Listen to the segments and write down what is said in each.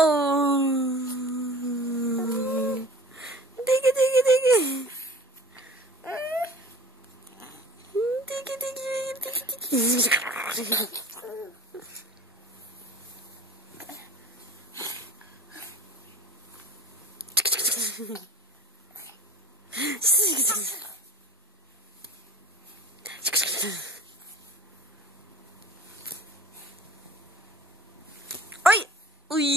Oh, diggy, diggy, diggy, diggy, diggy, diggy, diggy. Oi, ui,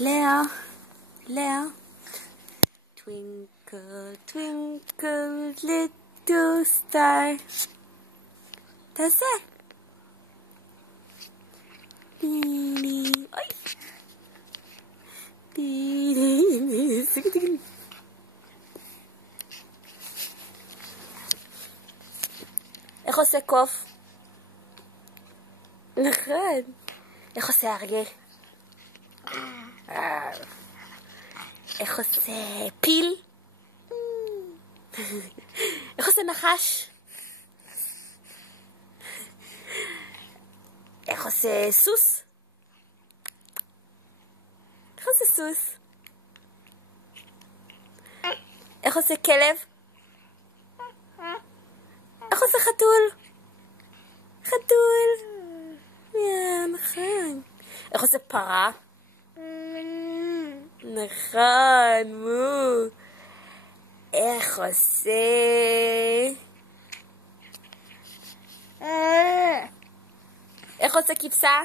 Lea, Lea, twinkle, twinkle, little star. תעשה. טילי, אוי. טילי, טילי. איך עושה קוף? נכון. איך עושה אריה? איך עושה פיל? איך עושה נחש? איך עושה סוס? איך עושה סוס? איך עושה כלב? איך עושה חתול? חתול. נכון. איך עושה פרה? נכון, מו. איך עושה... איך עושה כבשה?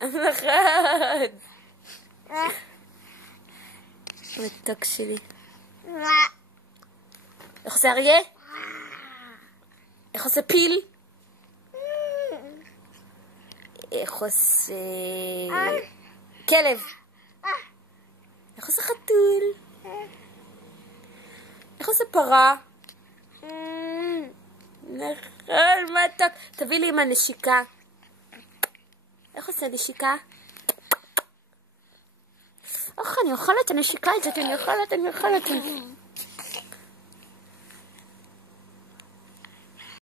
נכון. מתוק שלי. איך עושה אריה? איך עושה פיל? איך עושה... כלב? איך עושה חתול? איך עושה פרה? נכון, מתוק. תביא לי עם הנשיקה. איך עושה נשיקה? אני אוכלת, הנשיקה הזאת, אני אוכלת.